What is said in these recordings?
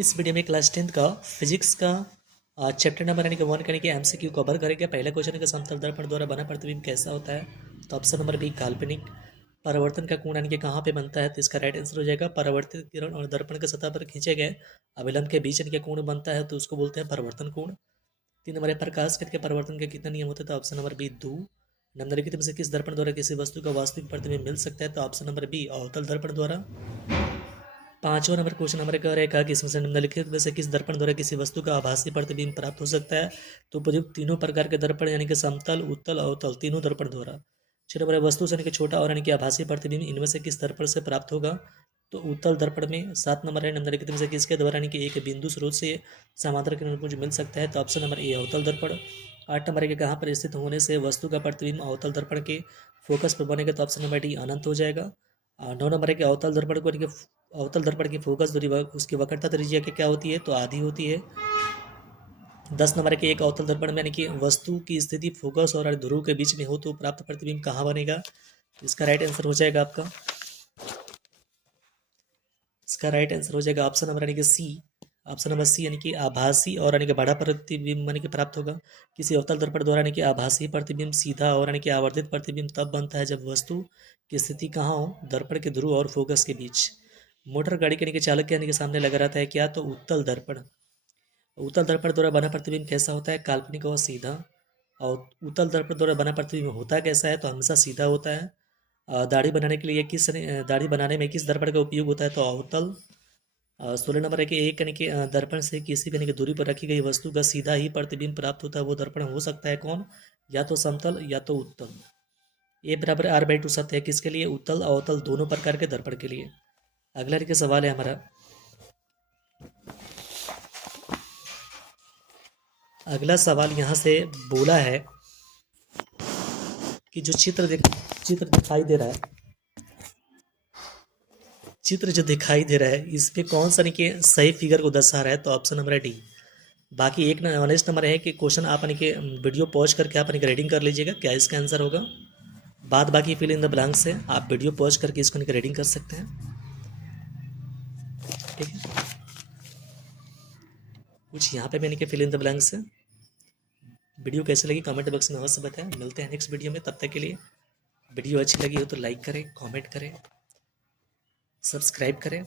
इस वीडियो में class 10th का फिजिक्स का चैप्टर नंबर यानी कि 1 करने के एमसीक्यू कवर करेंगे। पहला क्वेश्चन है कि समतल दर्पण द्वारा बना प्रतिबिंब कैसा होता है। तो ऑप्शन नंबर बी काल्पनिक। परावर्तन का कोण यानी कि कहाँ पे बनता है, तो इसका राइट आंसर हो जाएगा परावर्तित किरण और दर्पण के सतह पर खींचे गए अभिलंब के बीच यानी कि कोण बनता है, तो उसको बोलते हैं परावर्तन कोण। 3 नंबर है प्रकाश के परावर्तन के कितने नियम होते हैं, तो ऑप्शन नंबर बी 2। निम्नलिखित में से किस दर्पण द्वारा किसी वस्तु का वास्तविक प्रतिबिंब मिल सकता है, तो ऑप्शन नंबर बी अवतल दर्पण द्वारा। 5वां नंबर क्वेश्चन हमारे कह रहेगा कि इसमें से निम्नलिखित में से किस दर्पण द्वारा किसी वस्तु का आभासी प्रतिबिंब प्राप्त हो सकता है, तो उपयुक्त तीनों प्रकार के दर्पण यानी कि समतल, उत्तल, अवतल तीनों दर्पण द्वारा। 6 नंबर वस्तु से यानी कि छोटा और यानी कि आभासी प्रतिबिंब इनमें से किस दर्पण से प्राप्त होगा, तो उत्तल दर्पण में। 7 नंबर है निम्नलिखित में से किसके द्वारा यानी कि एक बिंदु स्रोत से समांतर किरणपुंज मिल सकता है, तो ऑप्शन नंबर ए अवतल दर्पण। 8 नंबर है कि कहाँ पर स्थित होने से वस्तु का प्रतिबिंब अवतल दर्पण के फोकस पर बनेगा, तो ऑप्शन नंबर डी अनंत हो जाएगा। 9 नंबर है कि अवतल दर्पण को अवतल दर्पण की फोकस दूरी उसकी वक्रता त्रिज्या क्या होती है, तो आधी होती है। 10 नंबर है कि एक अवतल दर्पण में यानी कि वस्तु की स्थिति फोकस और ध्रुव के बीच में हो तो प्राप्त प्रतिबिंब कहाँ बनेगा, इसका राइट आंसर हो जाएगा आपका ऑप्शन नंबर यानी कि सी। ऑप्शन नंबर सी यानी कि आभासी और यानी कि बड़ा प्रतिबिंब यानी कि प्राप्त होगा किसी अवतल दर्पण द्वारा यानी कि आभासी प्रतिबिंब सीधा और यानी कि आवर्धित प्रतिबिंब तब बनता है जब वस्तु की स्थिति कहाँ हो, दर्पण के ध्रुव और फोकस के बीच। मोटर गाड़ी के यानी कि चालक के यानी कि सामने लगा रहता है क्या, तो उत्तल दर्पण। उत्तल दर्पण द्वारा बना प्रतिबिंब कैसा होता है, काल्पनिक और सीधा। और उत्तल दर्पण द्वारा बना प्रतिबिंब होता कैसा है, तो हमेशा सीधा होता है। दाढ़ी बनाने के लिए दाढ़ी बनाने में किस दर्पण का उपयोग होता है, तो अवतल। 16 नंबर है कि एक यानी कि दर्पण से किसी भी यानी कि दूरी पर रखी गई वस्तु का सीधा ही प्रतिबिंब प्राप्त होता है, वो दर्पण हो सकता है कौन, या तो समतल या तो उत्तल। ए बराबर r/2 सत्य है किसके लिए, उत्तल अवतल दोनों प्रकार के दर्पण के लिए। अगला के सवाल है हमारा, अगला सवाल यहाँ से बोला है कि जो चित्र दिखाई दे रहा है, चित्र जो दिखाई दे रहा है इसमें कौन सा कि सही फिगर को दर्शा रहा है, तो ऑप्शन नंबर है डी। बाकी एक ऑनेस्ट नंबर है कि क्वेश्चन आप के वीडियो पॉज करके आप रीडिंग कर लीजिएगा क्या इसका आंसर होगा। बाद बाकी फिल इन द ब्लैंक से आप वीडियो पॉज करके इसको रीडिंग कर सकते हैं, ठीक है। कुछ यहाँ पे मैंने कि फिल इन द ब्लैंक से। वीडियो कैसे लगी कमेंट बॉक्स में अवश्य बताएं। मिलते हैं नेक्स्ट वीडियो में, तब तक के लिए वीडियो अच्छी लगी हो तो लाइक करें, कमेंट करें, सब्सक्राइब करें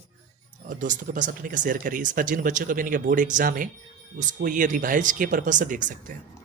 और दोस्तों के पास अपने का शेयर करें। इस पर जिन बच्चों का भी बोर्ड एग्जाम है उसको ये रिवाइज के पर्पज से देख सकते हैं।